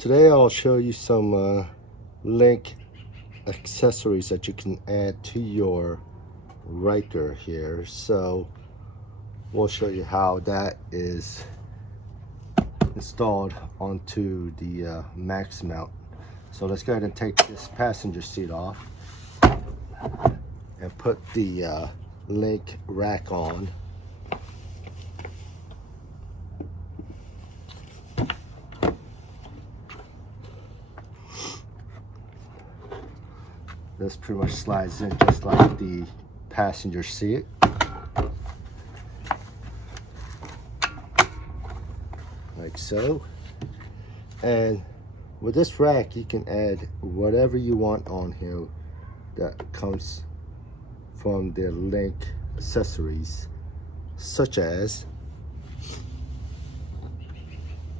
Today I'll show you some LinQ accessories that you can add to your Ryker here. So we'll show you how that is installed onto the max mount. So let's go ahead and take this passenger seat off and put the LinQ rack on. This pretty much slides in just like the passenger seat. Like so. And with this rack, you can add whatever you want on here that comes from the LinQ accessories, such as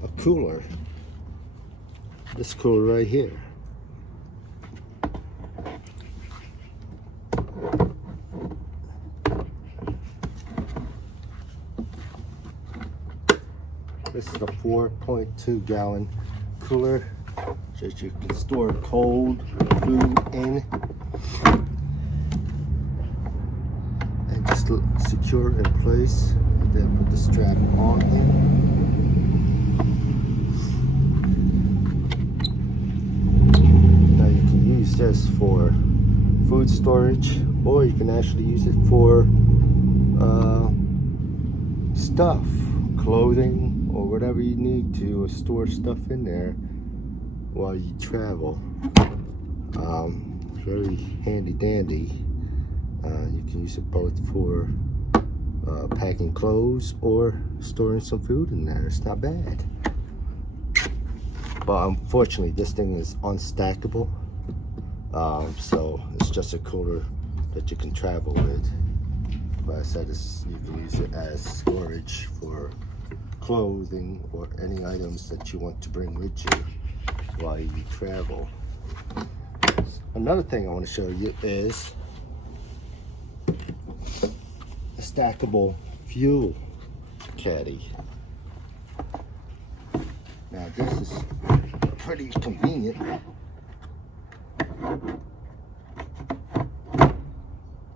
a cooler. This cooler right here. This is a 4.2 gallon cooler that you can store cold food in and just secure it in place. Then put the strap on here. Now you can use this for food storage, or you can actually use it for stuff, clothing, or whatever you need to store stuff in there while you travel. Very handy dandy. You can use it both for packing clothes or storing some food in there. It's not bad. But unfortunately, this thing is unstackable. So it's just a cooler that you can travel with. But I said you can use it as storage for clothing or any items that you want to bring with you while you travel. Another thing I want to show you is a stackable fuel caddy. Now this is pretty convenient.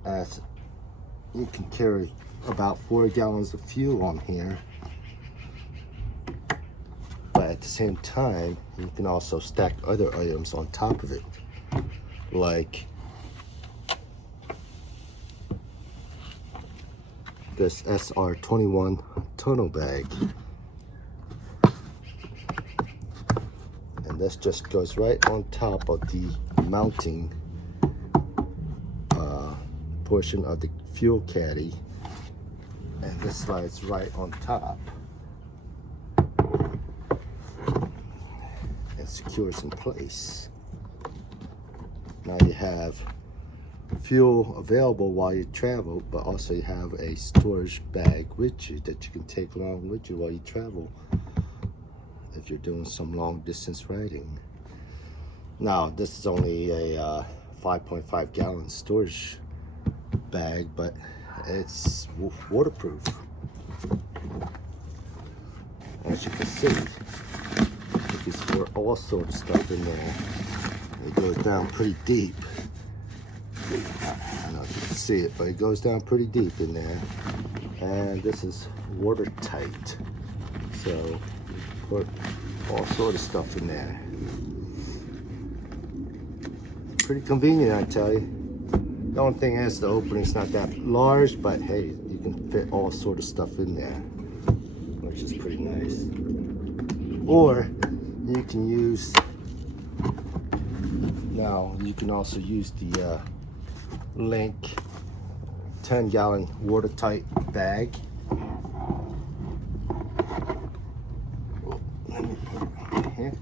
As you can carry about 4 gallons of fuel on here. But at the same time, you can also stack other items on top of it, like this SR21 tonneau bag. And this just goes right on top of the mounting portion of the fuel caddy, and this slides right on top and secures in place. Now you have fuel available while you travel, but also you have a storage bag with you that you can take along with you while you travel if you're doing some long distance riding. Now this is only a 5.5 gallon storage bag, but it's waterproof. As you can see, you can store all sorts of stuff in there. It goes down pretty deep. I don't know if you can see it, but it goes down pretty deep in there. And this is watertight, so you can put all sorts of stuff in there. Pretty convenient, I tell you. The only thing is the opening's not that large, but hey, you can fit all sort of stuff in there, which is pretty nice. Or you can use, now you can also use the LinQ 10 gallon watertight bag. Let me put it right here.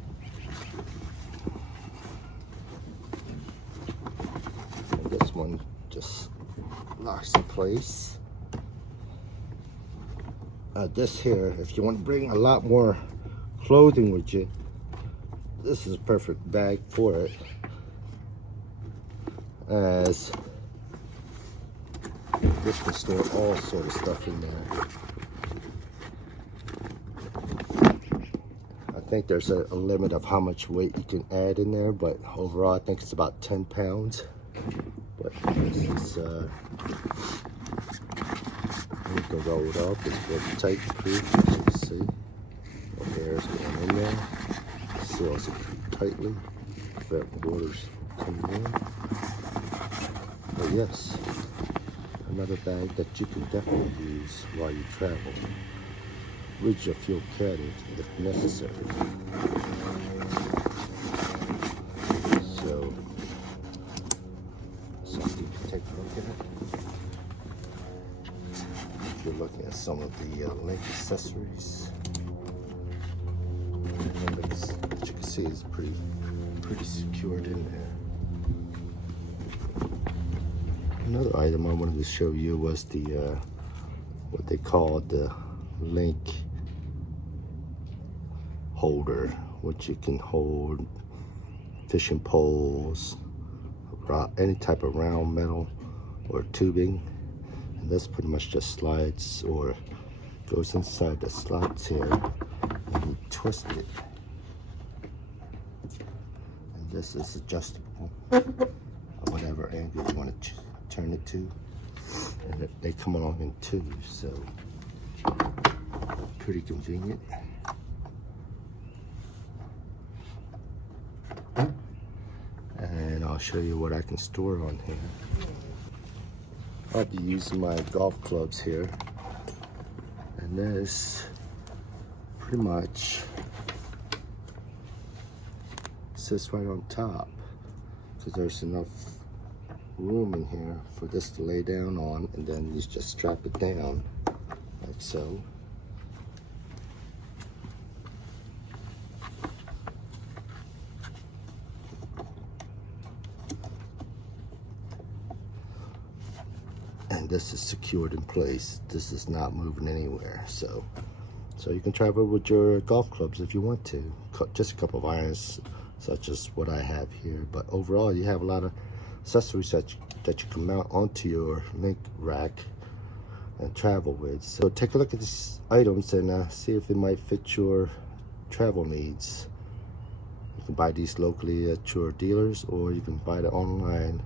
This one just locks in place. This here, if you want to bring a lot more clothing with you, this is a perfect bag for it, as this can store all sort of stuff in there. I think there's a limit of how much weight you can add in there, but overall I think it's about 10 pounds. But this is, you can roll it up. It's watertight proof, as you can see. No air's going in there. Seals it tightly. Prevent water's coming in. But yes, another bag that you can definitely use while you travel with your fuel caddy if necessary. So you can take a look at it. If you're looking at some of the LinQ accessories, remember this, as you can see, is pretty secured in there. Another item I wanted to show you was the what they call the LinQ holder, which you can hold fishing poles, any type of round metal or tubing, and this pretty much just slides or goes inside the slots here, and you twist it, and this is adjustable at whatever angle you want to turn it to, and they come along in twos, so pretty convenient. And I'll show you what I can store on here. I'll be using my golf clubs here, and this pretty much sits right on top because there's enough room in here for this to lay down on, and then you just strap it down like so. And this is secured in place. This is not moving anywhere, so you can travel with your golf clubs if you want to. Just a couple of irons such as what I have here, but overall you have a lot of accessories that you can mount onto your LinQ rack and travel with. So take a look at these items and see if they might fit your travel needs. You can buy these locally at your dealers, or you can buy it online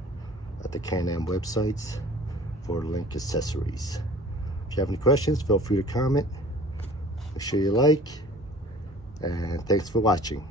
at the Can-Am websites for LinQ accessories. If you have any questions, feel free to comment. Make sure you like, and thanks for watching.